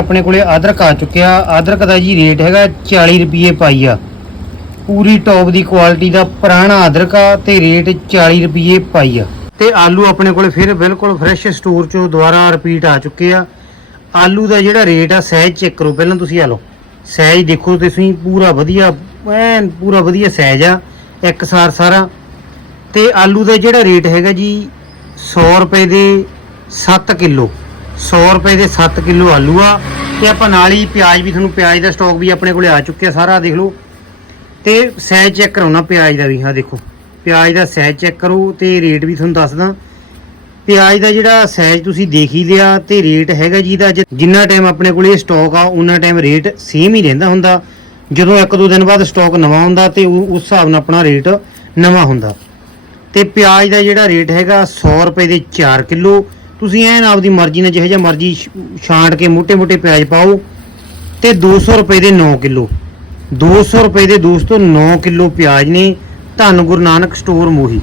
ਆਪਣੇ ਕੋਲੇ ਅਦਰਕ ਆ ਚੁੱਕਿਆ। ਅਦਰਕ ਦਾ ਜੀ ਰੇਟ ਹੈਗਾ 40 ਰੁਪਏ ਪਾਈ ਆ। ਪੂਰੀ ਟੌਪ ਦੀ ਕੁਆਲਿਟੀ ਦਾ ਪੁਰਾਣਾ ਅਦਰਕ ਆ ਤੇ ਰੇਟ 40 ਰੁਪਏ ਪਾਈ ਆ। ਤੇ ਆਲੂ ਆਪਣੇ ਕੋਲੇ ਫਿਰ ਬਿਲਕੁਲ ਫਰੈਸ਼ ਸਟੋਰ ਚੋਂ ਦੁਬਾਰਾ ਰਿਪੀਟ ਆ ਚੁੱਕੇ ਆ। ਆਲੂ ਦਾ ਜਿਹੜਾ ਰੇਟ ਆ ਸਾਈਜ਼ ਚੈੱਕ ਕਰੋ। ਪਹਿਲਾਂ ਤੁਸੀਂ ਆ ਲਓ। ਸਾਈਜ਼ ਦੇਖੋ ਤੁਸੀਂ, ਪੂਰਾ ਵਧੀਆ, ਐਨ ਪੂਰਾ ਵਧੀਆ ਸਾਈਜ਼ ਆ। ਇੱਕ ਸਾਰ ਸਾਰਾ। ਤੇ ਆਲੂ ਦਾ ਜਿਹੜਾ ਰੇਟ ਹੈਗਾ ਜੀ 100 ਰੁਪਏ ਦੇ 7 ਕਿਲੋ। 100 ਰੁਪਏ ਦੇ 7 ਕਿਲੋ ਆਲੂ ਆ ਤੇ ਆਪਾਂ ਨਾਲ ਹੀ ਪਿਆਜ਼ ਵੀ ਤੁਹਾਨੂੰ, ਪਿਆਜ਼ ਦਾ ਸਟਾਕ ਵੀ ਆਪਣੇ ਕੋਲੇ ਆ ਚੁੱਕਿਆ ਸਾਰਾ ਦੇਖ ਲਓ। ਤੇ ਸਾਈਜ਼ ਚੈੱਕ ਕਰਾਉਣਾ ਪਿਆਜ਼ ਦਾ ਵੀ ਹਾਂ ਦੇਖੋ। ਪਿਆਜ਼ ਦਾ ਸਾਈਜ਼ ਚੈੱਕ ਕਰੋ ਤੇ ਰੇਟ ਵੀ ਤੁਹਾਨੂੰ ਦੱਸਦਾ। ਪਿਆਜ਼ ਦਾ ਜਿਹੜਾ ਸਾਈਜ਼ ਤੁਸੀਂ ਦੇਖ ਹੀ ਲਿਆ ਤੇ ਰੇਟ ਹੈਗਾ ਜੀ ਦਾ ਜਿੰਨਾ ਟਾਈਮ ਆਪਣੇ ਕੋਲੇ ਸਟਾਕ ਆ ਉਹਨਾਂ ਟਾਈਮ ਰੇਟ ਸੇਮ ਹੀ ਰਹਿੰਦਾ ਹੁੰਦਾ। ਜਦੋਂ ਇੱਕ ਦੋ ਦਿਨ ਬਾਅਦ ਸਟਾਕ ਨਵਾਂ ਹੁੰਦਾ ਤੇ ਉਹ- ਉਸ ਹਿਸਾਬ ਨਾਲ ਆਪਣਾ ਰੇਟ ਨਵਾਂ ਹੁੰਦਾ। ਤੇ ਪਿਆਜ਼ ਦਾ ਜਿਹੜਾ ਰੇਟ ਹੈਗਾ 100 ਰੁਪਏ ਦੇ 4 ਕਿਲੋ ਤੁਸੀਂ ਐਨ ਆਪਦੀ ਮਰਜ਼ੀ ਨਾਲ ਜਿਹੇ ਜਿਹਾ ਮਰਜ਼ੀ ਛਾਂਟ ਕੇ ਮੋٹے-ਮੋٹے ਪਿਆਜ਼ ਪਾਓ ਤੇ 200 ਰੁਪਏ ਦੇ 9 ਕਿਲੋ। 200 ਰੁਪਏ ਦੇ ਦੋਸਤੋ 9 ਕਿਲੋ ਪਿਆਜ਼ ਨੇ ਧੰਨ ਗੁਰੂ ਨਾਨਕ ਸਟੋਰ ਮੋਹੀ।